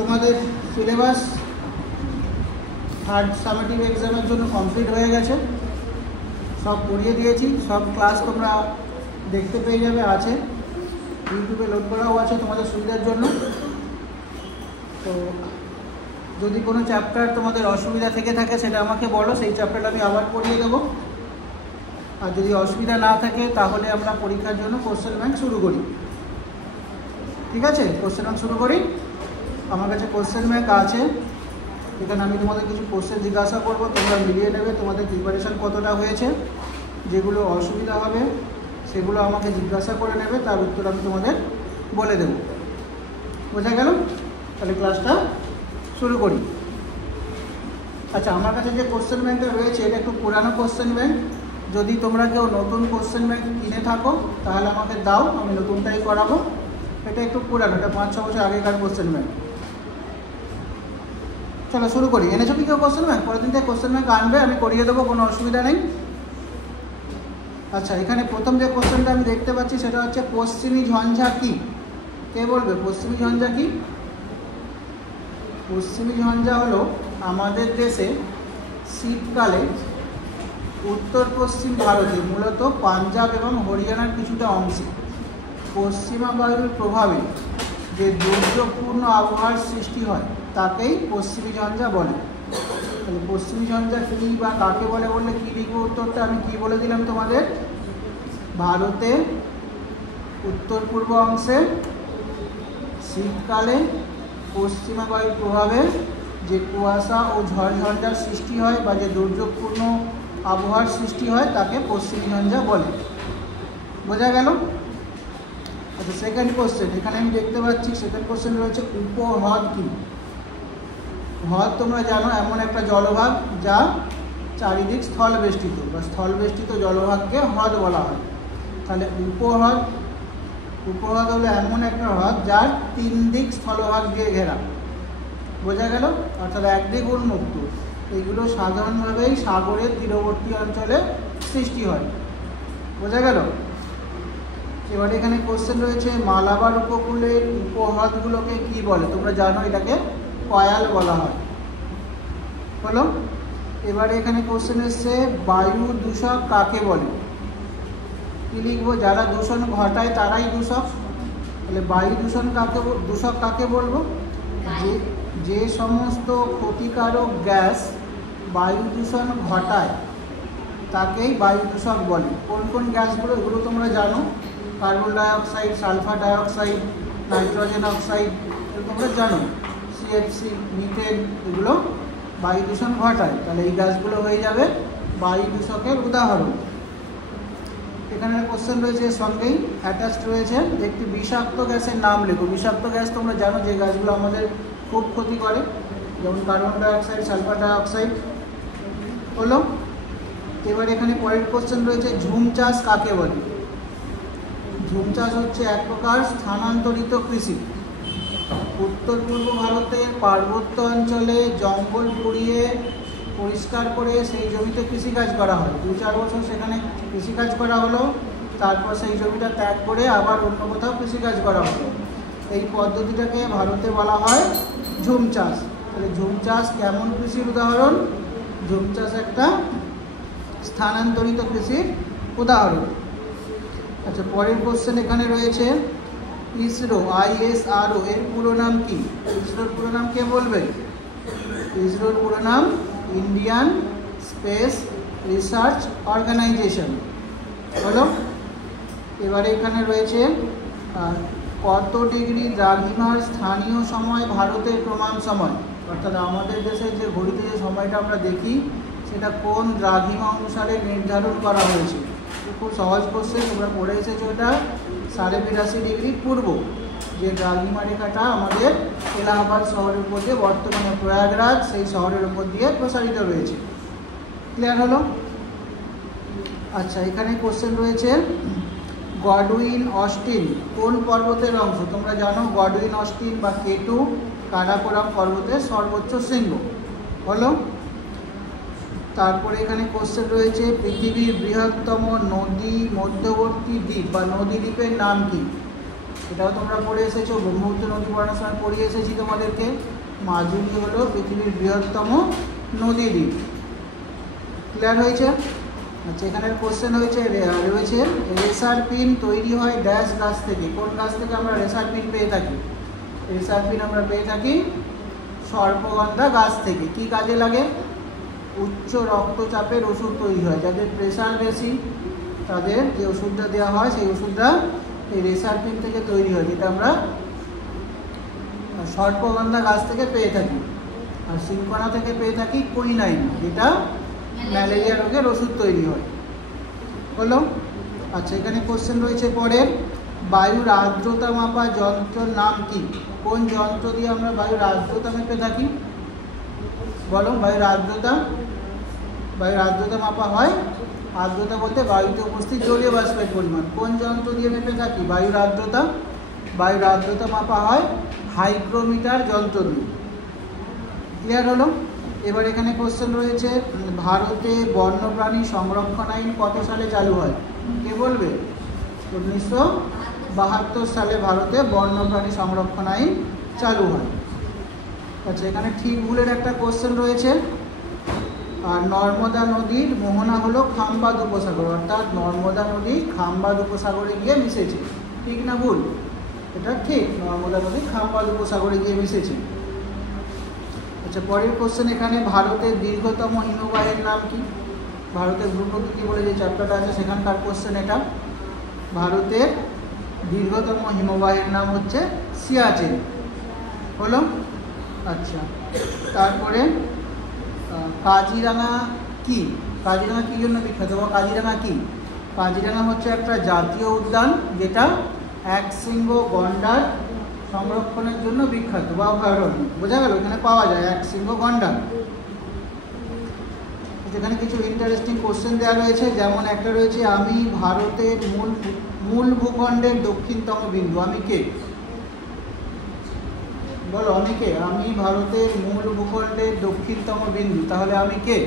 তোমাদের syllabus third summative এক্সামের জন্য কমপ্লিট হয়ে গেছে, সব পড়িয়ে দিয়েছি, সব ক্লাস তোমরা দেখতে পেয়ে যাবে, আছে ইউটিউবে লোড করাও আছে তোমাদের সুবিধার জন্য। তো যদি কোনো চ্যাপ্টার তোমাদের অসুবিধা থেকে থাকে সেটা আমাকে বলো, সেই চ্যাপ্টারটা আমি আবার পড়িয়ে দেবো। আর যদি অসুবিধা না থাকে তাহলে আমরা পরীক্ষার জন্য কোশ্চেন ব্যাংক শুরু করি, ঠিক আছে? কোশ্চেন ব্যাংক শুরু করি। আমার কাছে কোশ্চেন ব্যাংক আছে, এখানে আমি তোমাদের কিছু কোশ্চেন জিজ্ঞাসা করবো, তোমরা মিলিয়ে নেবে তোমাদের প্রিপারেশান কতটা হয়েছে। যেগুলো অসুবিধা হবে সেগুলো আমাকে জিজ্ঞাসা করে নেবে, তার উত্তর আমি তোমাদের বলে দেব। বোঝা গেল? তাহলে ক্লাসটা শুরু করি। আচ্ছা, আমার কাছে যে কোশ্চেন ব্যাংকটা রয়েছে এটা একটু পুরানো কোশ্চেন ব্যাংক। যদি তোমরা কেউ নতুন কোশ্চেন ব্যাংক কিনে থাকো তাহলে আমাকে দাও, আমি নতুনটাই করাবো। এটা একটু পুরানো, এটা 5-6 বছর আগেকার কোশ্চেন ব্যাংক। চলো শুরু করি। এনেছো কি কেউ কোশ্চেন ব্যাংক? পরের দিন থেকে কোশ্চেন ব্যাংক আনবে, আমি করিয়ে দেবো, কোনো অসুবিধা নেই। আচ্ছা, এখানে প্রথম যে কোশ্চেনটা আমি দেখতে পাচ্ছি সেটা হচ্ছে পশ্চিমী ঝঞ্ঝা কি? কে বলবে পশ্চিমী ঝঞ্ঝা কি? পশ্চিমী ঝঞ্ঝা হলো আমাদের দেশে শীতকালে উত্তর পশ্চিম ভারতে, মূলত পাঞ্জাব এবং হরিয়ানার কিছুটা অংশে পশ্চিমা বায়ুর প্রভাবে যে দুর্যোগপূর্ণ আবহাওয়ার সৃষ্টি হয় তাকেই পশ্চিমী ঝঞ্ঝা বলে। তাহলে পশ্চিমী ঝঞ্ঝা কী বা কাকে বলে বললে কী লিখবো উত্তরটা? আমি কী বলে দিলাম তোমাদের? ভারতে উত্তর পূর্ব অংশে শীতকালে পশ্চিমা বায়ুর প্রভাবে যে কুয়াশা ও ঝড়ঝঞ্ঝার সৃষ্টি হয় বা যে দুর্যোগপূর্ণ আবহাওয়ার সৃষ্টি হয় তাকে পশ্চিমী ঝঞ্ঝা বলে। বোঝা গেল? আচ্ছা, সেকেন্ড কোশ্চেন এখানে আমি দেখতে পাচ্ছি, সেকেন্ড কোশ্চেন রয়েছে উপহ্রদ কি? হ্রদ তোমরা জানো এমন একটা জলভাগ যা চারিদিক স্থল বেষ্টিত বা স্থল বেষ্টিত জলভাগকে হ্রদ বলা হয়। তাহলে উপহ্রদ হলো এমন একটা হ্রদ যার 3 দিক স্থলভাগ দিয়ে ঘেরা। বোঝা গেল? অর্থাৎ একদিক উন্মুক্ত। এগুলো সাধারণভাবেই সাগরের তীরবর্তী অঞ্চলে সৃষ্টি হয়। বোঝা গেল? এবারে এখানে কোশ্চেন রয়েছে মালাবার উপকূলের উপহ্রদগুলোকে কি বলে? তোমরা জানো এটাকে কয়াল বলা হয়। হলো? এবারে এখানে কোশ্চেন এসছে বায়ু দূষক কাকে বলে? কি লিখবো? যারা দূষণ ঘটায় তারাই দূষক। তাহলে বায়ু দূষক কাকে বলবো? যে সমস্ত ক্ষতিকারক গ্যাস বায়ু দূষণ ঘটায় তাকেই বায়ু দূষক বলে। কোন কোন গ্যাসগুলো? এগুলো তোমরা জানো, carbon dioxide, sulphur dioxide, nitrogen oxide, তোমরা জানো, সিএফসি, মিথেন, এগুলো বায়ু দূষণ ঘটায়। তাহলে এই গ্যাসগুলো হয়ে যাবে বায়ু দূষকের উদাহরণ। এখানে কোশ্চেন রয়েছে, সঙ্গেই অ্যাটাচড রয়েছে একটি বিষাক্ত গ্যাসের নাম লেখো। বিষাক্ত গ্যাস তোমরা জানো যে গ্যাসগুলো আমাদের খুব ক্ষতি করে, যেমন কার্বন ডাইঅক্সাইড, সালফার ডাইঅক্সাইড। হলো? এবার এখানে পরের কোশ্চেন রয়েছে ঝুম চাষ কাকে বলে? ঝুম চাষ হচ্ছে এক প্রকার স্থানান্তরিত কৃষি। উত্তর পূর্ব ভারতের পার্বত্য অঞ্চলে জঙ্গল পুড়িয়ে পরিষ্কার করে সেই জমিতে কৃষিকাজ করা হয়। 2-4 বছর সেখানে কৃষিকাজ করা হলো, তারপর সেই জমিটা ত্যাগ করে আবার অন্য কোথাও কৃষিকাজ করা হলো। এই পদ্ধতিটাকে ভারতে বলা হয় ঝুম চাষ। তাহলে ঝুম চাষ কেমন কৃষির উদাহরণ? ঝুম চাষ একটা স্থানান্তরিত কৃষির উদাহরণ। আচ্ছা, পরের কোশ্চেন এখানে রয়েছে ইসরো, ISRO এর পুরো নাম কি? ইসরোর পুরো নাম কে বলবে? ইসরোর পুরো নাম ইন্ডিয়ান স্পেস রিসার্চ অর্গানাইজেশন। হলো? এবারে এখানে রয়েছে কত ডিগ্রি দ্রাঘিমার স্থানীয় সময় ভারতের প্রমাণ সময়? অর্থাৎ আমাদের দেশের যে ঘড়িতে যে সময়টা আমরা দেখি সেটা কোন দ্রাঘিমা অনুসারে নির্ধারণ করা হয়েছে? খুব সহজ কোশ্চেন, তোমরা পড়ে এসেছো। এটা 82.5 ডিগ্রি পূর্ব যে দ্রাঘিমা রেখাটা আমাদের এলাহাবাদ শহরের উপর দিয়ে, বর্তমানে প্রয়াগরাজ সেই শহরের উপর দিয়ে প্রসারিত রয়েছে। ক্লিয়ার হলো? আচ্ছা, এখানে কোশ্চেন রয়েছে গডউইন অস্টিন কোন পর্বতের অংশ? তোমরা জানো গডউইন অস্টিন বা কেটু কারাকোরাম পর্বতের সর্বোচ্চ শৃঙ্গ। হলো? তারপরে এখানে কোশ্চেন রয়েছে পৃথিবীর বৃহত্তম নদী মধ্যবর্তী দ্বীপ বা নদী দ্বীপের নাম কি? এটাও তোমরা পড়ে এসেছো, ব্রহ্মপুত্র নদী পড়ানোর সময় পড়িয়ে এসেছি তোমাদেরকে। মাজুলি হলো পৃথিবীর বৃহত্তম নদী দ্বীপ। ক্লিয়ার হয়েছে? আচ্ছা, এখানের কোশ্চেন রয়েছে রেসার পিন তৈরি হয় ড্যাশ গাছ থেকে। কোন গাছ থেকে আমরা রেসার পিন পেয়ে থাকি? রেসার পিন আমরা পেয়ে থাকি সর্পগন্ধা গাছ থেকে। কি কাজে লাগে? উচ্চ রক্তচাপের ওষুধ তৈরি হয়। যাদের প্রেশার বেশি তাদের যে ওষুধটা দেওয়া হয় সেই ওষুধটা এই রেসার পিন থেকে তৈরি হয়, যেটা আমরা সর্পগন্ধা গাছ থেকে পেয়ে থাকি। আর সিনকোনা থেকে পেয়ে থাকি কুইনাইন, যেটা ম্যালেরিয়া রোগের ওষুধ তৈরি হয়। হলো? আচ্ছা, এখানে কোশ্চেন রয়েছে পরের, বায়ুর আর্দ্রতা মাপা যন্ত্রের নাম কি? কোন যন্ত্র দিয়ে আমরা বায়ুর আর্দ্রতা মেপে থাকি? বলো, বায়ুর আর্দ্রতা মাপা হয়। আর্দ্রতা বলতে বায়ুতে উপস্থিত জলীয় বাষ্পের পরিমাণ। কোন যন্ত্র দিয়ে মেপে থাকি বায়ুর আর্দ্রতা মাপা হয় হাইগ্রোমিটার যন্ত্র দিয়ে। ক্লিয়ার হলো? এবার এখানে কোশ্চেন রয়েছে, ভারতে বন্যপ্রাণী সংরক্ষণ আইন কত সালে চালু হয়? কে বলবে? 1972 সালে ভারতে বন্যপ্রাণী সংরক্ষণ আইন চালু হয়। আচ্ছা, এখানে ঠিক ভুলের একটা কোশ্চেন রয়েছে। আর নর্মদা নদীর মোহনা হলো খাম্বাদ উপসাগর, অর্থাৎ নর্মদা নদী খাম্বাদ উপসাগরে গিয়ে মিশেছে। ঠিক না ভুল? এটা ঠিক, নর্মদা নদী খাম্বাদ উপসাগরে গিয়ে মিশেছে। আচ্ছা, পরের কোশ্চেন এখানে, ভারতের দীর্ঘতম হিমবাহের নাম কি? ভারতের ভূপ্রকৃতি বলে যে চ্যাপ্টারটা আছে সেখানকার কোশ্চেন এটা। ভারতের দীর্ঘতম হিমবাহের নাম হচ্ছে সিয়াচেন। হলো? আচ্ছা, তারপরে কাজিরাঙা কি? কাজিরাঙা কী জন্য বিখ্যাত? কাজিরাঙা কি? কাজিরাঙা হচ্ছে একটা জাতীয় উদ্যান, যেটা একশৃঙ্গ গন্ডার সংরক্ষণের জন্য বিখ্যাত বা অভয়ারণ্য। বোঝা গেল? এখানে পাওয়া যায় একশৃঙ্গ গন্ডার। এখানে কিছু ইন্টারেস্টিং কোশ্চেন দেওয়া রয়েছে, যেমন একটা রয়েছে, আমি ভারতের মূল ভূখণ্ডের দক্ষিণতম বিন্দু। আমি কে? বলো, আমি কে? আমি ভারতের মূল ভূখণ্ডের দক্ষিণতম বিন্দু। তাহলে আমি কে?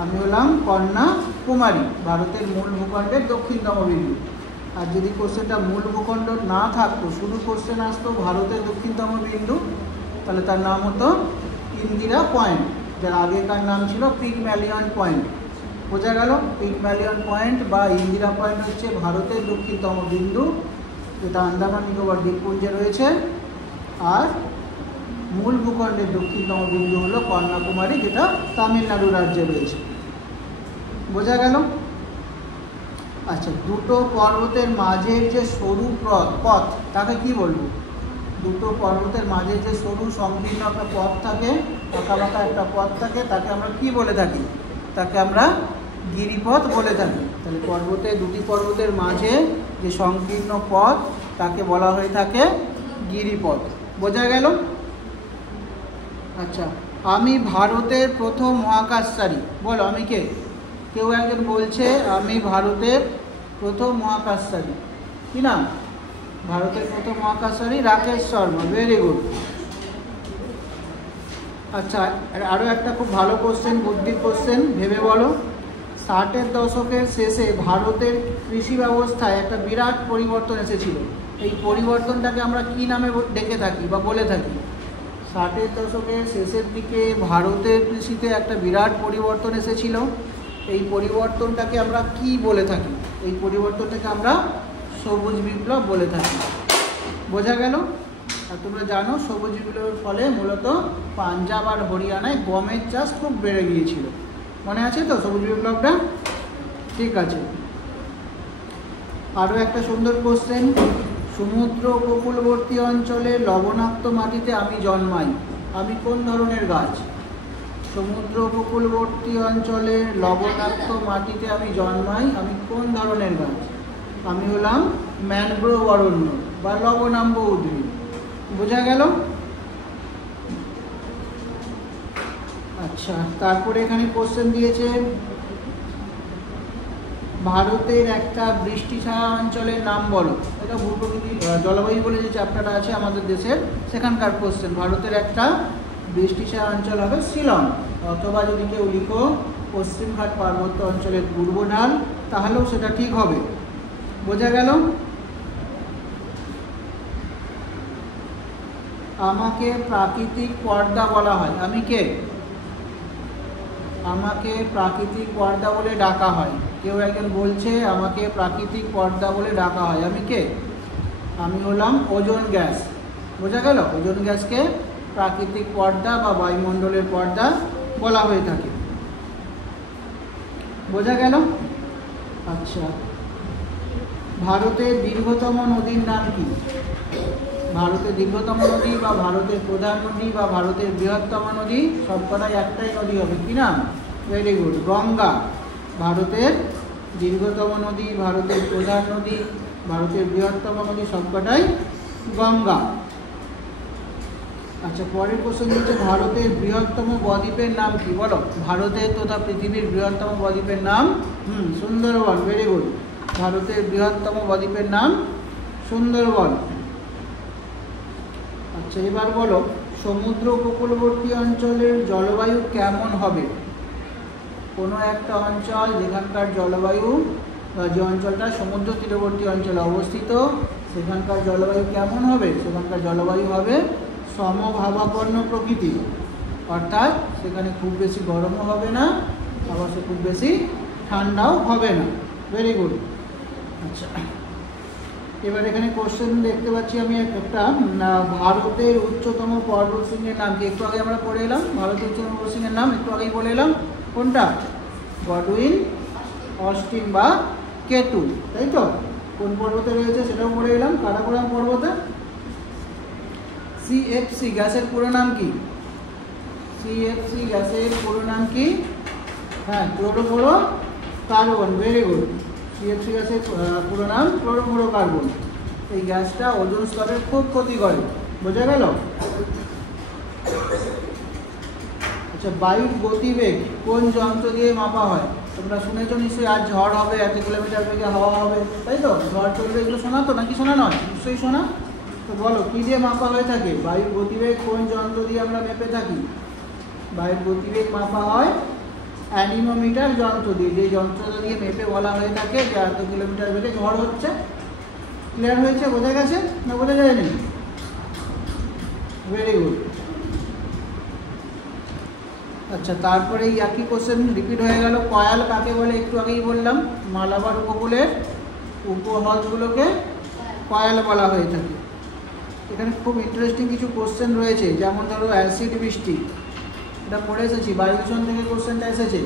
আমি হলাম কন্যাকুমারী, ভারতের মূল ভূখণ্ডের দক্ষিণতম বিন্দু। আর যদি কোশ্চেনটা মূল ভূখণ্ড না থাকতো, শুধু কোশ্চেন আসতো ভারতের দক্ষিণতম বিন্দু, তাহলে তার নাম হতো ইন্দিরা পয়েন্ট, যার আগেকার নাম ছিল পিগম্যালিয়ন পয়েন্ট। বোঝা গেল? পিগম্যালিয়ন পয়েন্ট বা ইন্দিরা পয়েন্ট হচ্ছে ভারতের দক্ষিণতম বিন্দু, যেটা আন্দামান নিকোবর দ্বীপপুঞ্জে রয়েছে। আর মূল ভূখণ্ডের দক্ষিণতম বিন্দু হলো কন্যাকুমারী, যেটা তামিলনাড়ু রাজ্যে রয়েছে। বোঝা গেল? আচ্ছা, দুটো পর্বতের মাঝের যে সরু পথ তাকে কি বলবো? দুটো পর্বতের মাঝে যে সরু সংকীর্ণ একটা পথ থাকে, আঁকা বাঁকা একটা পথ থাকে, তাকে আমরা কি বলে থাকি? তাকে আমরা গিরিপথ বলে থাকি। তাহলে দুটি পর্বতের মাঝে যে সংকীর্ণ পথ তাকে বলা হয়ে থাকে গিরিপথ। বোঝা গেল? আচ্ছা, আমি ভারতের প্রথম মহাকাশচারী। বলো, আমি কে? কেউ একজন বলছে আমি ভারতের প্রথম মহাকাশচারী। কি নাম? ভারতের প্রথম মহাকাশচারী রাকেশ শর্মা। Very good. আচ্ছা, আরও একটা খুব ভালো কোশ্চেন, বুদ্ধির কোশ্চেন, ভেবে বলো। 60-এর দশকের শেষে ভারতের কৃষি ব্যবস্থায় একটা বিরাট পরিবর্তন এসেছিল। এই পরিবর্তনটাকে আমরা কি নামে ডেকে থাকি বা বলে থাকি? 60-এর দশকের শেষের দিকে ভারতের কৃষিতে একটা বিরাট পরিবর্তন এসেছিল। এই পরিবর্তনটাকে আমরা কি বলে থাকি? এই পরিবর্তনটাকে আমরা সবুজ বিপ্লব বলে থাকি। বোঝা গেল? আর তোমরা জানো সবুজ বিপ্লবের ফলে মূলত পাঞ্জাব আর হরিয়ানায় গমের চাষ খুব বেড়ে গিয়েছিল। মনে আছে তো সবুজ বিপ্লবটা? ঠিক আছে। আরও একটা সুন্দর কোশ্চেন, সমুদ্র উপকূলবর্তী অঞ্চলে লবণাক্ত মাটিতে আমি জন্মাই। আমি কোন ধরনের গাছ? সমুদ্র উপকূলবর্তী অঞ্চলে লবণাক্ত মাটিতে আমি জন্মাই, আমি কোন ধরনের গাছ? আমি হলাম ম্যানগ্রোভ অরণ্য বা লবণাম্ব উদ্ভিদ। বোঝা গেল? আচ্ছা, তারপরে এখানে কোশ্চেন দিয়েছে, ভারতের একটা বৃষ্টি ছায়া অঞ্চলের নাম বলো। এটা ভূপ্রকৃতি জলবায়ু বলে যে চ্যাপ্টারটা আছে আমাদের দেশের, সেখানকার কোশ্চেন। ভারতের একটা বৃষ্টি ছায়া অঞ্চল হবে শিলং, অথবা যদি কেউ লিখো পশ্চিমঘাট পার্বত্য অঞ্চলের পূর্ব ঢাল, তাহলেও সেটা ঠিক হবে। বোঝা গেল? আমাকে প্রাকৃতিক পর্দা বলা হয়। আমি কে? আমাকে প্রাকৃতিক পর্দা বলে ডাকা হয়। কেউ একজন বলছে আমাকে প্রাকৃতিক পর্দা বলে ডাকা হয়। আমি কে? আমি হলাম ওজোন গ্যাস। বোঝা গেল? ওজোন গ্যাসকে প্রাকৃতিক পর্দা বা বায়ুমণ্ডলের পর্দা বলা হয়ে থাকে। বোঝা গেল? আচ্ছা, ভারতের দীর্ঘতম নদীর নাম কি? ভারতের দীর্ঘতম নদী বা ভারতের প্রধান নদী বা ভারতের বৃহত্তম নদী সবকটাই একটাই নদী হবে। কি নাম? Very good, Ganga. ভারতের দীর্ঘতম নদী, ভারতের প্রধান নদী, ভারতের বৃহত্তম নদী সবকটাই গঙ্গা। আচ্ছা, পরের কোশ্চেন হচ্ছে ভারতের বৃহত্তম বদ্বীপের নাম কি? বলো। ভারতের তথা পৃথিবীর বৃহত্তম বদ্বীপের নাম? সুন্দরবন। Very good. ভারতের বৃহত্তম বদ্বীপের নাম সুন্দরবন। আচ্ছা, এবার বলো সমুদ্র উপকূলবর্তী অঞ্চলের জলবায়ু কেমন হবে? কোনো একটা অঞ্চল যেখানকার জলবায়ু বা যে অঞ্চলটা সমুদ্র তীরবর্তী অঞ্চলে অবস্থিত সেখানকার জলবায়ু কেমন হবে? সেখানকার জলবায়ু হবে সমভাবাপন্ন প্রকৃতি। অর্থাৎ সেখানে খুব বেশি গরমও হবে না, আবার সে খুব বেশি ঠান্ডাও হবে না। Very good. আচ্ছা, এবার এখানে কোশ্চেন দেখতে পাচ্ছি আমি একটা, ভারতের উচ্চতম পর্বতশৃঙ্গের নাম কি? একটু আগে আমরা পড়ে এলাম ভারতের উচ্চতম পর্বতশৃঙ্গের নাম, একটু আগেই বলে এলাম। কোনটা? গডউইন, অস্টিন বা কেটু, তাই তো? কোন পর্বতে রয়েছে সেটাও পড়ে এলাম। কারাকোরাম পর্বতে। সিএফসি গ্যাসের পুরো নাম কি? সিএফসি গ্যাসের পুরো নাম কি? হ্যাঁ, ক্লোরোফ্লোরোকার্বন। Very good. সিএফসি গ্যাসের পুরো নাম ক্লোরোফ্লোরোকার্বন। এই গ্যাসটা ওজোন স্তরের খুব ক্ষতি করে। বোঝা গেল? আচ্ছা, বায়ুর গতিবেগ কোন যন্ত্র দিয়ে মাপা হয়? তোমরা শুনেছো নিশ্চয়ই, আজ ঝড় হবে, এত কিলোমিটার বেগে হাওয়া হবে, তাই তো? ঝড় চলবে, এগুলো শোনা তো নাকি? শোনা নয়? নিশ্চয়ই শোনা। তো বলো কী দিয়ে মাপা হয়ে থাকে? বায়ুর গতিবেগ কোন যন্ত্র দিয়ে আমরা মেপে থাকি? বায়ুর গতিবেগ মাপা হয় অ্যানিমোমিটার যন্ত্র দিয়ে। যে যন্ত্রটা দিয়ে মেপে বলা হয়ে থাকে যে এত কিলোমিটার বেগে ঝড় হচ্ছে। ক্লিয়ার হয়েছে? বোঝা গেছে না বোঝা যায়নি? Very good. আচ্ছা, তারপরে এই একই কোশ্চেন রিপিট হয়ে গেল। কয়াল কাকে বলে? একটু আগেই বললাম, মালাবার উপকূলের উপহ্রদগুলোকে কয়াল বলা হয়ে থাকে। এখানে খুব ইন্টারেস্টিং কিছু কোশ্চেন রয়েছে, যেমন ধরো অ্যাসিড বৃষ্টি, এটা পড়ে এসেছি। বায়ু দূষণ থেকে কোশ্চেনটা এসেছে।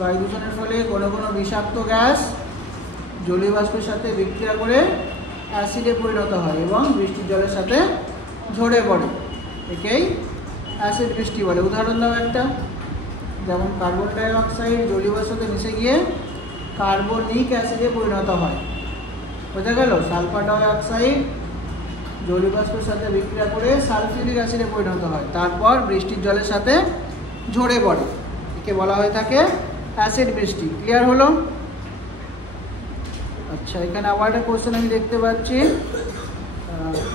বায়ু দূষণের ফলে কোনো কোনো বিষাক্ত গ্যাস জলীয় বাষ্পের সাথে বিক্রিয়া করে অ্যাসিডে পরিণত হয় এবং বৃষ্টির জলের সাথে ঝরে পড়ে। একেই অ্যাসিড বৃষ্টি বলে। উদাহরণ দাও একটা। যেমন কার্বন ডাই অক্সাইড জলীয় বাষ্পের সাথে মিশে গিয়ে কার্বনিক অ্যাসিডে পরিণত হয়। বোঝা গেল? সালফার ডাই অক্সাইড জলীয় বাষ্পের সাথে বিক্রিয়া করে সালফিউরিক অ্যাসিডে পরিণত হয়, তারপর বৃষ্টির জলের সাথে ঝরে পড়ে। একে বলা হয়ে থাকে অ্যাসিড বৃষ্টি। ক্লিয়ার হলো? আচ্ছা, এখানে আবার একটা কোশ্চেন আমি দেখতে পাচ্ছি,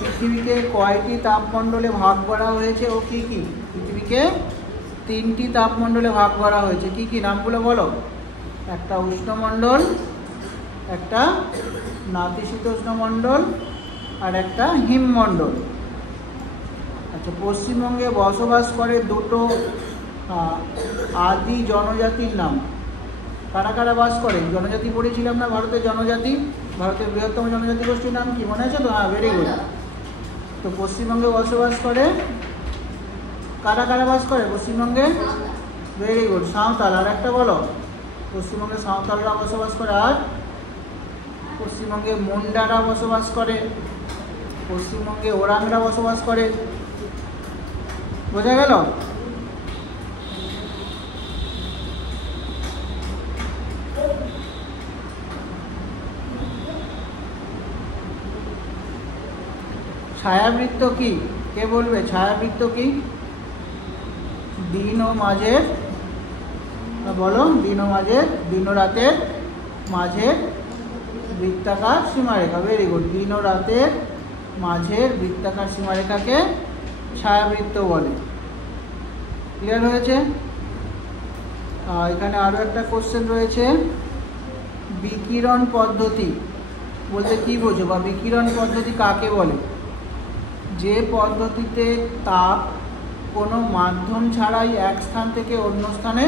পৃথিবীকে কয়টি তাপমণ্ডলে ভাগ করা হয়েছে ও কি কি? পৃথিবীকে 3টি তাপমণ্ডলে ভাগ করা হয়েছে। কি কি নামগুলো বলো? একটা উষ্ণমণ্ডল, একটা নাতিশীতোষ্ণমণ্ডল, আর একটা হিমমণ্ডল। আচ্ছা, পশ্চিমবঙ্গে বসবাস করে দুটো আদি জনজাতির নাম। কারা কারা বাস করে? জনজাতি পড়েছিলাম না, ভারতের জনজাতি, ভারতের বৃহত্তম জনজাতি গোষ্ঠীর নাম কি মনে আছে তো? হ্যাঁ, ভেরি গুড। তো পশ্চিমবঙ্গে বসবাস করে কারা কারা বাস করে পশ্চিমবঙ্গে? Very good, Santhal. আর একটা বলো। পশ্চিমবঙ্গে সাঁওতালরা বসবাস করে। আর পশ্চিমবঙ্গে মুন্ডারা বসবাস করে, পশ্চিমবঙ্গে ওরাংরা বসবাস করে। বোঝা গেল? ছায়াবৃত্ত কি? কে বলবে ছায়াবৃত্ত কি? দিন ও মাঝের, বলো, দিন ও মাঝের, দিন ও রাতের মাঝের বৃত্তাকার সীমারেখা। Very good. দিন ও রাতের মাঝের বৃত্তাকার সীমারেখাকে ছায়াবৃত্ত বলে। ক্লিয়ার হয়েছে? এখানে আরও একটা কোশ্চেন রয়েছে, বিকিরণ পদ্ধতি বলতে কি বোঝো বা বিকিরণ পদ্ধতি কাকে বলে? যে পদ্ধতিতে তাপ কোনো মাধ্যম ছাড়াই এক স্থান থেকে অন্য স্থানে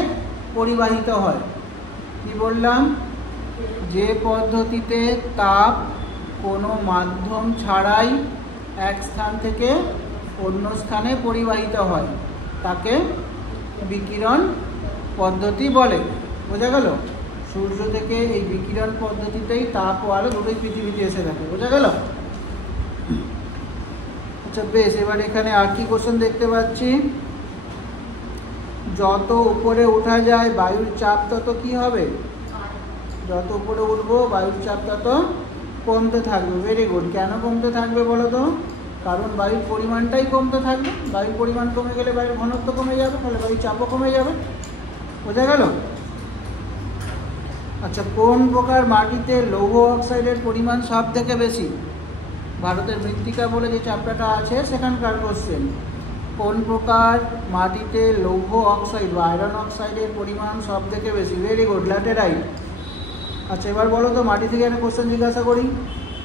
পরিবাহিত হয়। কি বললাম? যে পদ্ধতিতে তাপ কোনো মাধ্যম ছাড়াই এক স্থান থেকে অন্য স্থানে পরিবাহিত হয় তাকে বিকিরণ পদ্ধতি বলে। বোঝা গেল? সূর্য থেকে এই বিকিরণ পদ্ধতিতেই তাপ ও আলো দুটোই পৃথিবীতে এসে থাকে। বোঝা গেল? আচ্ছা বেশ, এবার এখানে আর কি কোশ্চেন দেখতে পাচ্ছি। যত উপরে ওঠা যায় বায়ুর চাপ তত কি হবে? যত উপরে উঠবো বায়ুর চাপ তত কমতে থাকবে। Very good. কেন কমতে থাকবে বলো তো? কারণ বায়ুর পরিমাণটাই কমতে থাকবে। বায়ুর পরিমাণ কমে গেলে বায়ুর ঘনত্ব কমে যাবে, তাহলে বায়ুর চাপও কমে যাবে। বোঝা গেল? আচ্ছা, কোন প্রকার মাটিতে লৌহ অক্সাইডের পরিমাণ সব থেকে বেশি? ভারতের মৃত্তিকা বলে যে চ্যাপ্টারটা আছে সেখানকার কোশ্চেন। কোন প্রকার মাটিতে লৌহ অক্সাইড বা আয়রন অক্সাইডের পরিমাণ সব থেকে বেশি? Very good, laterite. আচ্ছা এবার বলো তো, মাটি থেকে একটা কোশ্চেন জিজ্ঞাসা করি।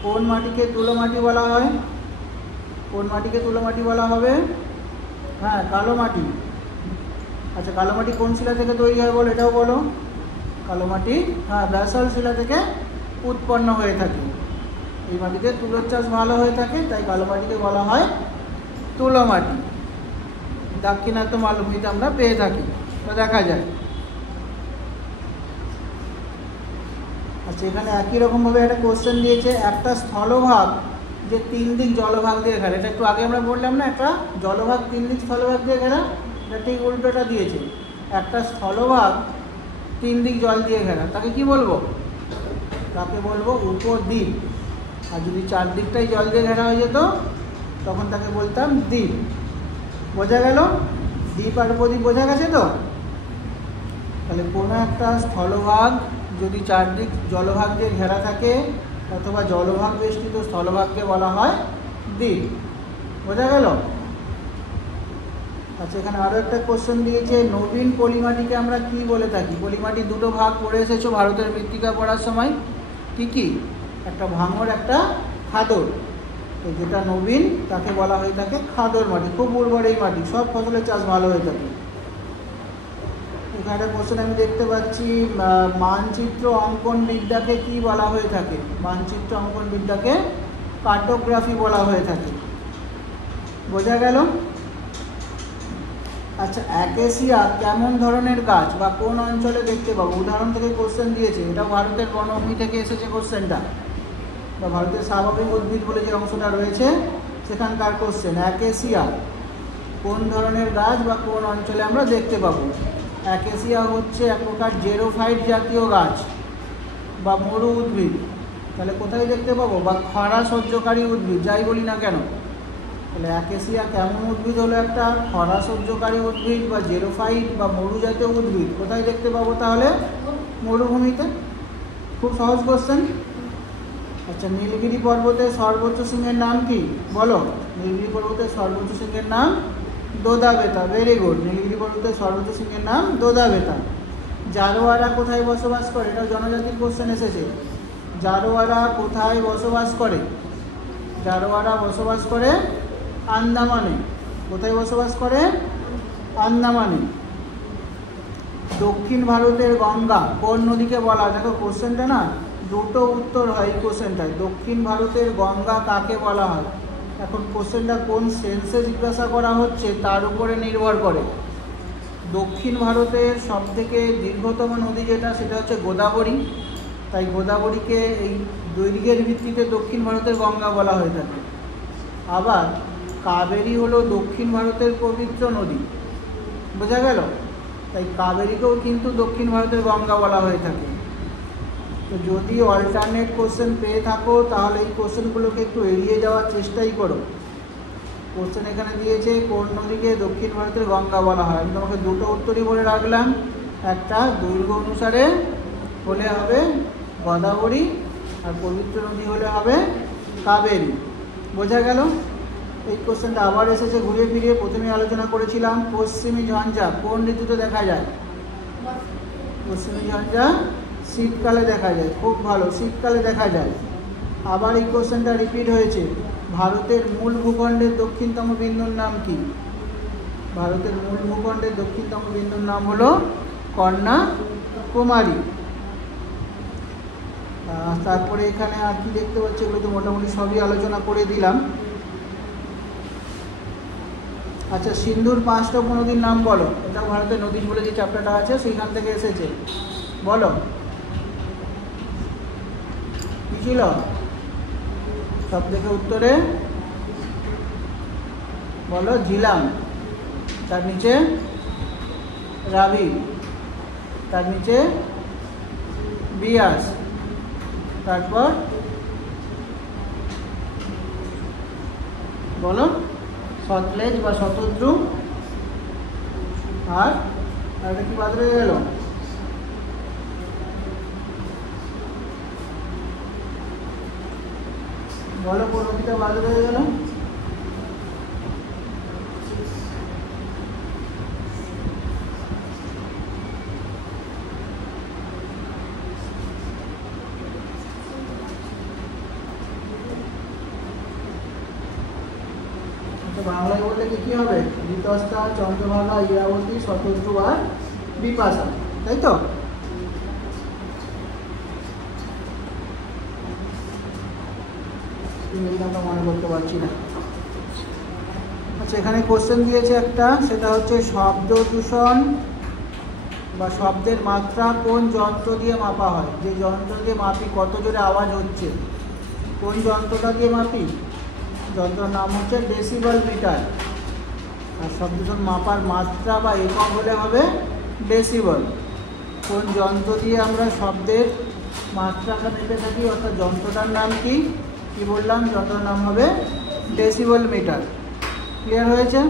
কোন মাটিকে তুলো মাটি বলা হয়? কোন মাটিকে তুলো মাটি বলা হবে? হ্যাঁ, কালো মাটি। আচ্ছা, কালো মাটি কোন শিলা থেকে তৈরি হয় বলো, এটাও বলো। কালো মাটি হ্যাঁ ব্যাসল্ট শিলা থেকে উৎপন্ন হয়ে থাকে। এই মাটিতে তুলোর চাষ ভালো হয়ে থাকে, তাই কালো মাটিকে বলা হয় তুলো মাটি। দাক্ষিণাত্য মালভূমিতে আমরা পেয়ে থাকি, তো দেখা যায়। আচ্ছা, এখানে একই রকমভাবে একটা কোশ্চেন দিয়েছে। একটা স্থলভাগ যে 3 দিক জলভাগ দিয়ে ঘেরা, এটা একটু আগে আমরা বললাম না, একটা জলভাগ 3 দিক স্থলভাগ দিয়ে ঘেরা, এটা ঠিক উল্টোটা দিয়েছে। একটা স্থলভাগ 3 দিক জল দিয়ে ঘেরা, তাকে কি বলবো? তাকে বলবো উপদ্বীপ। আর যদি 4 দিকটাই জল দিয়ে ঘেরা হয়ে যেত তখন তাকে বলতাম দ্বীপ। বোঝা গেল? দ্বীপ আর উপদ্বীপ বোঝা গেছে তো? তাহলে কোনো একটা স্থলভাগ যদি 4 দিক জলভাগ দিয়ে ঘেরা থাকে অথবা জলভাগ বেষ্টিত স্থলভাগকে বলা হয় দ্বীপ। বোঝা গেল? আচ্ছা, এখানে আরও একটা কোশ্চেন দিয়েছে। নবীন পলিমাটিকে আমরা কি বলে থাকি? পলিমাটি দুটো ভাগ পড়ে এসেছো ভারতের মৃত্তিকা পড়ার সময়। কি কি? একটা ভাঙর, একটা খাদর। তো যেটা নবীন তাকে বলা হয়ে থাকে খাদর মাটি। খুব উর্বর এই মাটি, সব ফসলের চাষ ভালো হয়ে থাকে। এখানে একটা কোশ্চেন আমি দেখতে পাচ্ছি, মানচিত্র অঙ্কন বিদ্যাকে কি বলা হয়ে থাকে? মানচিত্র অঙ্কন বিদ্যাকে কার্টোগ্রাফি বলা হয়ে থাকে। বোঝা গেল? আচ্ছা, অ্যাকেসিয়া কেমন ধরনের গাছ বা কোন অঞ্চলে দেখতে পাবো? উদাহরণ থেকে কোশ্চেন দিয়েছে। এটা ভারতের বনভূমি থেকে এসেছে কোশ্চেনটা, বা ভারতের স্বাভাবিক উদ্ভিদ বলে যে অংশটা রয়েছে সেখানকার কোশ্চেন। অ্যাকেসিয়া কোন ধরনের গাছ বা কোন অঞ্চলে আমরা দেখতে পাবো? অ্যাকেসিয়া হচ্ছে এক প্রকার জেরোফাইট জাতীয় গাছ বা মরু উদ্ভিদ। তাহলে কোথায় দেখতে পাবো? বা খরা সহ্যকারী উদ্ভিদ, যাই বলি না কেন। তাহলে অ্যাকেসিয়া কেমন উদ্ভিদ হলো? একটা খরা সহ্যকারী উদ্ভিদ বা জেরোফাইট বা মরু জাতীয় উদ্ভিদ। কোথায় দেখতে পাবো তাহলে? মরুভূমিতে। খুব সহজ কোশ্চেন। আচ্ছা, নীলগিরি পর্বতের সর্বোচ্চ শৃঙ্গের নাম কি বলো? নীলগিরি পর্বতের সর্বোচ্চ শৃঙ্গের নাম দোদাবেতা। Very good. নীলগিরি পর্বতের সর্বোচ্চ শৃঙ্গের নাম দোদাবেতা। জারোয়ারা কোথায় বসবাস করে? এটাও জনজাতির কোশ্চেন এসেছে। জারোয়ারা কোথায় বসবাস করে? জারোয়ারা বসবাস করে আন্দামানে। কোথায় বসবাস করে? আন্দামানে। দক্ষিণ ভারতের গঙ্গা কোন নদীকে বলা? দেখো কোশ্চেনটা না দুটো উত্তর হয় এই কোশ্চেনটায়। দক্ষিণ ভারতের গঙ্গা কাকে বলা হয়? এখন কোশ্চেনটা কোন সেন্সে জিজ্ঞাসা করা হচ্ছে তার উপরে নির্ভর করে। দক্ষিণ ভারতের সবথেকে দীর্ঘতম নদী যেটা, সেটা হচ্ছে গোদাবরী। তাই গোদাবরীকে এই দৈর্ঘ্যের ভিত্তিতে দক্ষিণ ভারতের গঙ্গা বলা হয়ে থাকে। আবার কাবেরী হলো দক্ষিণ ভারতের পবিত্র নদী। বোঝা গেল? তাই কাবেরীকেও কিন্তু দক্ষিণ ভারতের গঙ্গা বলা হয়ে থাকে। তো যদি অল্টারনেট কোশ্চেন পেয়ে থাকো তাহলে এই কোশ্চেনগুলোকে একটু এড়িয়ে যাওয়ার চেষ্টাই করো। কোশ্চেন এখানে দিয়েছে কোন নদীকে দক্ষিণ ভারতের গঙ্গা বলা হয়। আমি তোমাকে দুটো উত্তরই বলে রাখলাম। একটা দৈর্ঘ্য অনুসারে হলে হবে গোদাবরী, আর পবিত্র নদী হলে হবে কাবেরী। বোঝা গেল? এই কোশ্চেনটা আবার এসেছে ঘুরিয়ে ফিরিয়ে। প্রথমে আলোচনা করেছিলাম পশ্চিমী ঝঞ্ঝা কোন ঋতুতে দেখা যায়? পশ্চিমী ঝঞ্ঝা শীতকালে দেখা যায়। খুব ভালো, শীতকালে দেখা যায়। আবার এই কোশ্চেনটা রিপিট হয়েছে ভারতের মূল ভূখণ্ডের দক্ষিণতম বিন্দুর নাম কি? ভারতের মূল ভূখণ্ডের দক্ষিণতম বিন্দুর নাম হলো কন্যাকুমারী। তারপরে এখানে আর কি দেখতে পাচ্ছি, এগুলো তো মোটামুটি সবই আলোচনা করে দিলাম। আচ্ছা, সিন্ধুর 5টা উপনদীর নাম বলো। এটা ভারতের নদী বলে যে চ্যাপ্টারটা আছে সেইখান থেকে এসেছে, বলো কি ছিল? সব থেকে উত্তরে বলো ঝিলাম, তার নিচে রাবি, তার নিচে বিয়াস, তারপর বলো সতলেজ বা শতদ্রু, আর এটা কি বাদ রয়ে গেল? বলো কোন নদীটা বাদ রয়ে গেল? বাংলায় বললে কি হবে? ঋতস্তা, চন্দ্রভাগা, ইরাবতী, শতদ্রু আর বিপাশা, তাই তো? নামটা মনে করতে পারছি না। আচ্ছা, এখানে কোশ্চেন দিয়েছে একটা, সেটা হচ্ছে শব্দ দূষণ বা শব্দের মাত্রা কোন যন্ত্র দিয়ে মাপা হয়? যে যন্ত্র দিয়ে মাপি কত জোরে আওয়াজ হচ্ছে, কোন যন্ত্রটা দিয়ে মাপি? যন্ত্রের নাম হচ্ছে ডেসিবেল মিটার। আর শব্দ দূষণ মাপার মাত্রা বা একক হলে হবে ডেসিবেল। কোন যন্ত্র দিয়ে আমরা শব্দের মাত্রাটা মেপে থাকি, অর্থাৎ যন্ত্রটার নাম কি? কি বললাম? যন্ত্রের নাম হবে ডেসিবেল মিটার। ক্লিয়ার হয়েছে?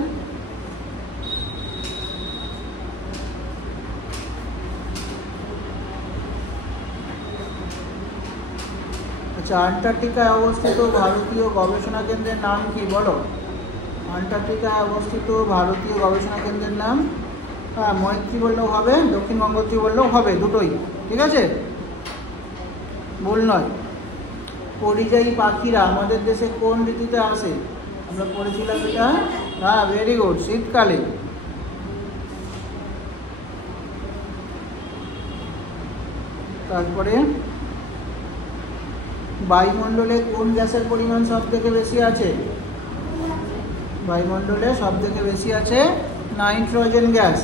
আচ্ছা, আন্টার্কটিকায় অবস্থিত ভারতীয় গবেষণা কেন্দ্রের নাম কি বলো? আন্টার্কটিকায় অবস্থিত ভারতীয় গবেষণা কেন্দ্রের নাম, হ্যাঁ, মৈত্রী বললেও হবে, দক্ষিণ গঙ্গোত্রী বললেও হবে, দুটোই ঠিক আছে, ভুল নয়। পরিযায়ী পাখিরা আমাদের দেশে কোন ঋতুতে আসে? আমরা পড়েছিলাম এটা, হ্যাঁ, ভেরি গুড, শীতকালে। তারপরে বায়ুমণ্ডলে কোন গ্যাসের পরিমাণ সব থেকে বেশি আছে? বায়ুমণ্ডলে সব থেকে বেশি আছে নাইট্রোজেন গ্যাস।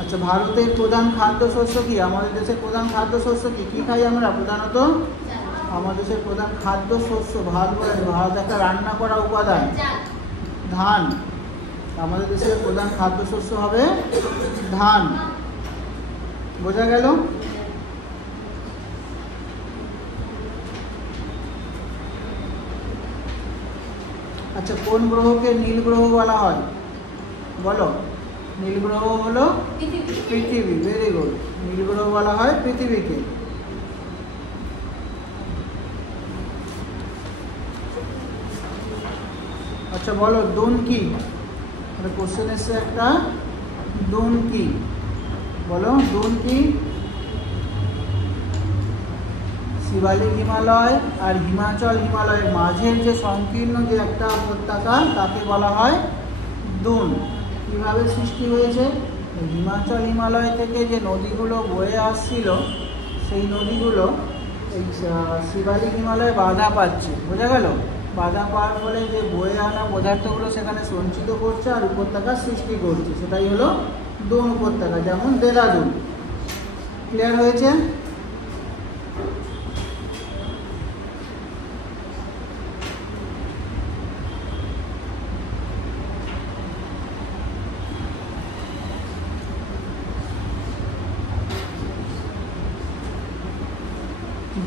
আচ্ছা, ভারতের প্রধান খাদ্যশস্য কি? আমাদের দেশের প্রধান খাদ্যশস্য কি? কি খাই আমরা প্রধানত? আমাদের দেশের প্রধান খাদ্যশস্য, ভাত বলে, ভাত একটা রান্না করা উপাদান, ধান। আমাদের দেশের প্রধান খাদ্যশস্য হবে ধান। বোঝা গেল? আচ্ছা, কোন গ্রহকে নীল গ্রহ বলা হয় বলো? নীল গ্রহ হলো পৃথিবী। ভেরি গুড, নীল গ্রহ বলা হয় পৃথিবীকে। আচ্ছা বলো, দুন কি? কোশ্চেন এসছে একটা, দুন কি বলো? দুন কি? শিবালিক হিমালয় আর হিমাচল হিমালয়ের মাঝের যে সংকীর্ণ যে একটা উপত্যকা, তাকে বলা হয় দুন। কীভাবে সৃষ্টি হয়েছে? হিমাচল হিমালয় থেকে যে নদীগুলো বয়ে আসছিল, সেই নদীগুলো এই শিবালিক হিমালয়ে বাধা পাচ্ছে। বোঝা গেল? বাধা পাওয়ার ফলে যে বয়ে আনা পদার্থগুলো সেখানে সঞ্চিত করছে আর উপত্যকার সৃষ্টি করছে, সেটাই হলো দুন উপত্যকা, যেমন দেরাদুন। ক্লিয়ার হয়েছে?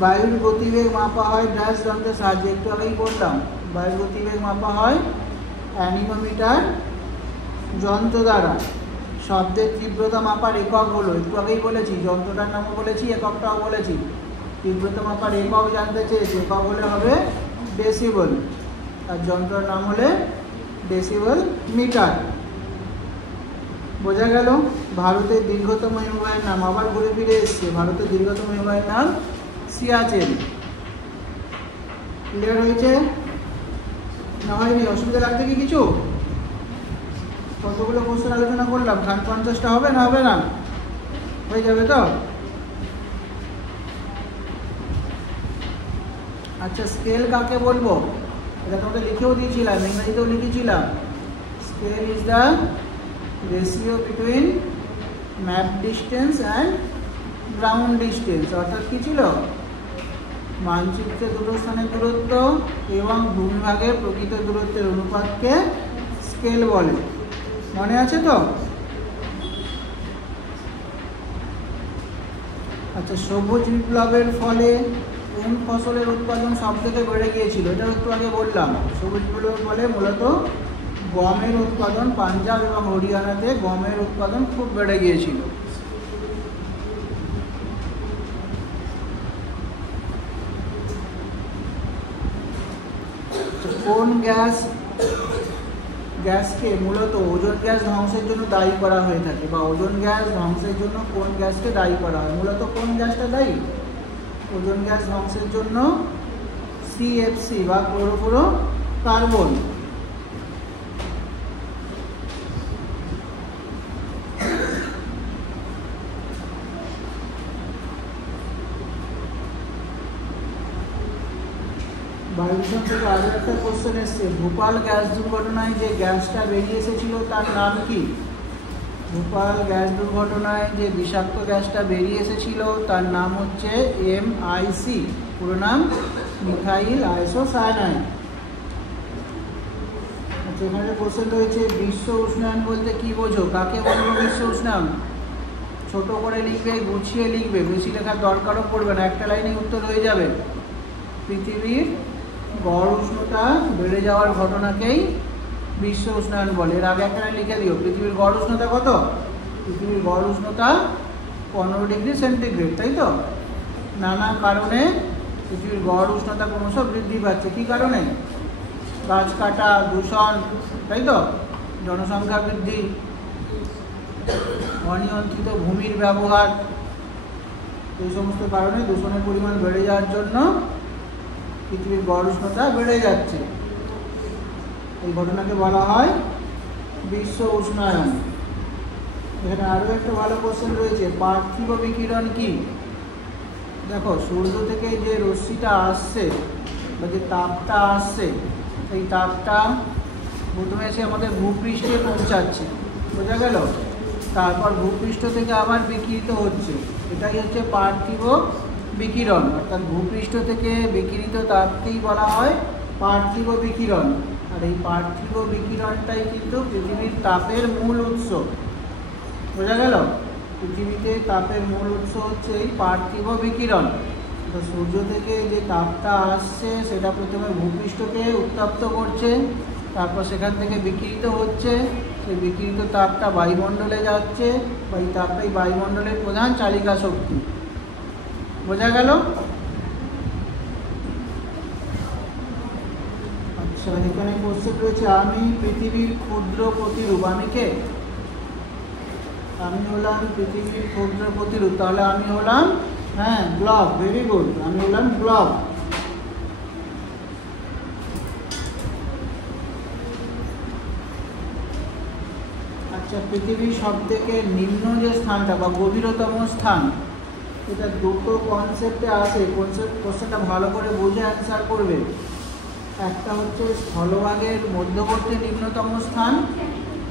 বায়ুর গতিবেগ মাপা হয় ড্যাশ যন্ত্রের সাহায্যে। একটু আগেই বললাম, বায়ুর গতিবেগ মাপা হয় অ্যানিমোমিটার যন্ত্র দ্বারা। শব্দের তীব্রতা মাপার একক হলো, একটু আগেই বলেছি, যন্ত্রটার নামও বলেছি, এককটাও বলেছি। তীব্রতা মাপার একক জানতে চেয়েছি, একক হলে হবে ডেসিবেল, আর যন্ত্রের নাম হলে ডেসিবেল মিটার। বোঝা গেল? ভারতের দীর্ঘতম হিমবাহের নাম, আবার ঘুরে ফিরে এসছে, ভারতের দীর্ঘতম হিমবাহের নাম সিয়াচেন। ক্লিয়ার হয়েছে না হয়নি? অসুবিধা লাগছে কি কিছু? কতগুলো কোশ্চেন আলোচনা করলাম? 50টা হবে না হবে না? হয়ে যাবে তো? আচ্ছা, স্কেল কাকে বলবো? এটা তোমাদের লিখেও দিয়েছিলাম, ইংরেজিতেও লিখেছিলাম। Scale is the ratio between map distance and ground distance. অর্থাৎ কী ছিল? মানচিত্রে দুটো স্থানের দূরত্ব এবং ভূমিভাগে প্রকৃত দূরত্বের অনুপাতকে স্কেল বলে। মনে আছে তো? আচ্ছা, সবুজ বিপ্লবের ফলে কোন ফসলের উৎপাদন সব থেকে বেড়ে গিয়েছিল? এটা একটু আগে বললাম। সবুজ বিপ্লবের ফলে মূলত গমের উৎপাদন, পাঞ্জাব এবং হরিয়ানাতে গমের উৎপাদন খুব বেড়ে গিয়েছিল। কোন গ্যাসকে মূলত ওজোন গ্যাস ধ্বংসের জন্য দায়ী করা হয়ে থাকে, বা ওজোন গ্যাস ধ্বংসের জন্য কোন গ্যাসকে দায়ী করা হয়? মূলত কোন গ্যাসটা দায়ী ওজোন গ্যাস ধ্বংসের জন্য? সিএফসি বা ক্লোরোফ্লোরো কার্বন। বায়ুদূষণ থেকে আরও একটা কোশ্চেন এসছে। ভোপাল গ্যাস দুর্ঘটনায় যে গ্যাসটা বেরিয়ে এসেছিল তার নাম কি? ভোপাল গ্যাস দুর্ঘটনায় যে বিষাক্ত গ্যাসটা বেরিয়ে এসেছিল তার নাম হচ্ছে MIC, পুরো নাম মিথাইল আইসোসায়ানাইড। আচ্ছা, এখানে কোশ্চেন রয়েছে বিশ্ব উষ্ণায়ন বলতে কি বোঝো? কাকে বলবো বিশ্ব উষ্ণায়ন? ছোট করে লিখবে, গুছিয়ে লিখবে, বেশি লেখার দরকারও পড়বে না, একটা লাইনে উত্তর হয়ে যাবে। পৃথিবীর গড় উষ্ণতা বেড়ে যাওয়ার ঘটনাকেই বিশ্ব উষ্ণায়ন বলে। এর আগে একটা লিখে দিও, পৃথিবীর গড় উষ্ণতা কত? পৃথিবীর গড় উষ্ণতা 15 ডিগ্রি সেন্টিগ্রেড, তাই তো? নানা কারণে পৃথিবীর গড় উষ্ণতা ক্রমশ বৃদ্ধি পাচ্ছে। কী কারণে? গাছ কাটা, দূষণ, তাই তো? জনসংখ্যা বৃদ্ধি, অনিয়ন্ত্রিত ভূমির ব্যবহার, এই সমস্ত কারণে দূষণের পরিমাণ বেড়ে যাওয়ার জন্য পৃথিবীর গড় উষ্ণতা বেড়ে যাচ্ছে। এই ঘটনাকে বলা হয় বিশ্ব উষ্ণায়ন। এখানে আরও একটা ভালো কোশ্চেন রয়েছে, পার্থিব বিকিরণ কি? দেখো, সূর্য থেকে যে রশ্মিটা আসছে বা যে তাপটা আসছে, এই তাপটা প্রথমে এসে আমাদের ভূপৃষ্ঠে পৌঁছাচ্ছে, বোঝা গেল? তারপর ভূপৃষ্ঠ থেকে আবার বিকিরিত হচ্ছে, এটাই হচ্ছে পার্থিব বিকিরণ। অর্থাৎ ভূপৃষ্ঠ থেকে বিকিরিত তাপকেই বলা হয় পার্থিব বিকিরণ। আর এই পার্থিব বিকিরণটাই কিন্তু পৃথিবীর তাপের মূল উৎস, বোঝা গেল? পৃথিবীতে তাপের মূল উৎস হচ্ছে এই পার্থিব বিকিরণ। তো সূর্য থেকে যে তাপটা আসছে সেটা প্রথমে ভূপৃষ্ঠকে উত্তপ্ত করছে, তারপর সেখান থেকে বিকিরিত হচ্ছে, সেই বিকিরিত তাপটা বায়ুমণ্ডলে যাচ্ছে, বা এই তাপটাই বায়ুমণ্ডলের প্রধান চালিকা শক্তি, বোঝা গেল? আচ্ছা, এখানে কোশ্চেন রয়েছে, আমি পৃথিবীর ক্ষুদ্র প্রতিরূপ। আমি কে? আমি হলাম পৃথিবীর ক্ষুদ্র প্রতিরূপ। তাহলে আমি হলাম, হ্যাঁ, গ্লোব। ভেরি গুড, আমি হলাম গ্লোব। আচ্ছা, পৃথিবীর সব থেকে নিম্ন যে স্থানটা বা গভীরতম স্থান, এটা দুটো কনসেপ্টে আসে। কোশ্চেনটা ভালো করে বুঝে অ্যান্সার করবে। একটা হচ্ছে স্থলভাগের মধ্যবর্তী নিম্নতম স্থান,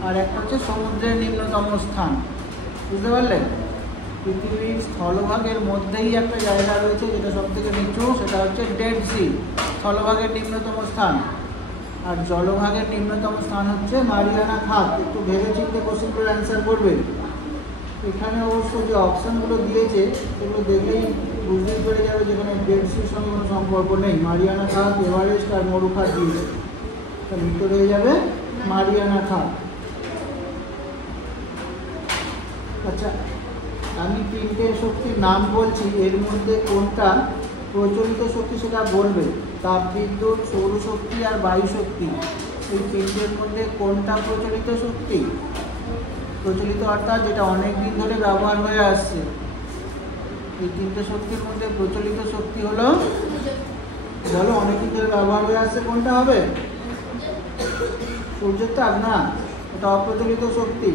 আর একটা হচ্ছে সমুদ্রের নিম্নতম স্থান, বুঝতে পারলে? পৃথিবীর স্থলভাগের মধ্যেই একটা জায়গা রয়েছে যেটা সব থেকে নিচু, সেটা হচ্ছে ডেড সি, স্থলভাগের নিম্নতম স্থান। আর জলভাগের নিম্নতম স্থান হচ্ছে মারিয়ানা খাত। একটু ভেবে চিন্তে কোশ্চেনগুলো অ্যান্সার করবে। এখানে অবশ্য যে অপশানগুলো দিয়েছে সেগুলো দেখলেই বুঝতে পেরে যাবে যেখানে ডেড সির সঙ্গে কোনো সম্পর্ক নেই। মারিয়ানা খাত, এভারেস্ট আর মরুখাত দিয়েছে, তাহলে উত্তর হয়ে যাবে মারিয়ানা খাত। আচ্ছা, আমি তিনটে শক্তির নাম বলছি, এর মধ্যে কোনটা প্রচলিত শক্তি সেটা বলবে। তাপবিদ্যুৎ, সৌরশক্তি আর বায়ু শক্তি, এই তিনটের মধ্যে কোনটা প্রচলিত শক্তি? প্রচলিত অর্থাৎ যেটা অনেক দিন ধরে ব্যবহার হয়ে আসছে। এই তিনটে শক্তির মধ্যে প্রচলিত শক্তি হলো বলো অনেক ক্ষেত্রে ব্যবহার হয়ে আসছে, কোনটা হবে? সূর্যের তাপ না, এটা অপ্রচলিত শক্তি।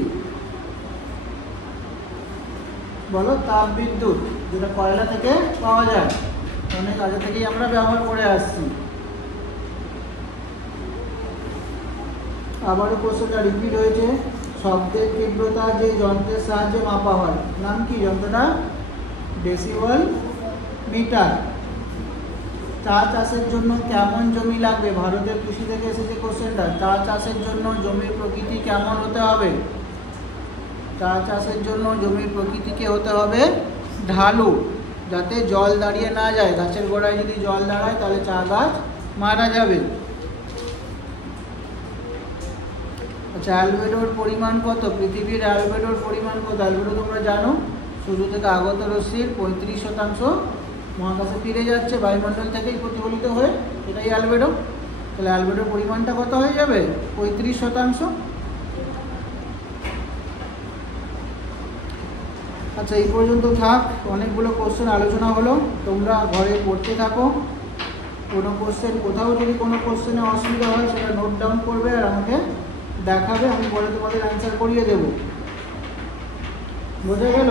বলো তাপ বিদ্যুৎ, যেটা কয়লা থেকে পাওয়া যায়, অনেক আগে থেকেই আমরা ব্যবহার করে আসছি। আবারও কোশ্চেনটা রিপিট হয়েছে। শব্দের তীব্রতা যে যন্ত্রের সাহায্যে মাপা হয়, নাম কি যন্ত্রটা? Decibel meter. চা চাষের জন্য কেমন জমি লাগবে? ভারতের কৃষি থেকে এসেছে কোশ্চেনটা। চা চাষের জন্য জমির প্রকৃতি কেমন হতে হবে? চা চাষের জন্য জমির প্রকৃতিকে হতে হবে ঢালু, যাতে জল দাঁড়িয়ে না যায়। গাছের গোড়ায় যদি জল দাঁড়ায় তাহলে চা গাছ মারা যাবে। আচ্ছা, অ্যালবেডোর পরিমাণ কত? পৃথিবীর অ্যালবেডোর পরিমাণ কত? অ্যালবেডো তোমরা জানো, সূর্য থেকে আগত রশ্মির 35% মহাকাশে ফিরে যাচ্ছে বায়ুমণ্ডল থেকেই প্রতিফলিত হয়ে, এটাই অ্যালবেডো। তাহলে অ্যালবেডোর পরিমাণটা কত হয়ে যাবে? 35%। আচ্ছা, এই পর্যন্ত থাক। অনেকগুলো কোশ্চেন আলোচনা হলো, তোমরা ঘরে পড়তে থাকো। কোনো কোশ্চেন, কোথাও যদি কোনো কোশ্চেনে অসুবিধা হয় সেটা নোট ডাউন করবে আর আমাকে দেখাবে, আমি পরে তোমাদের অ্যান্সার করিয়ে দেব। বোঝা গেল?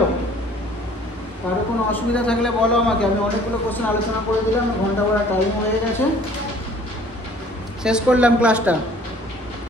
কারো কোনো অসুবিধা থাকলে বলো আমাকে। আমি অনেকগুলো কোশ্চেন আলোচনা করে দিলাম, ঘন্টা ভরা টাইম হয়ে গেছে। শেষ করলাম ক্লাসটা।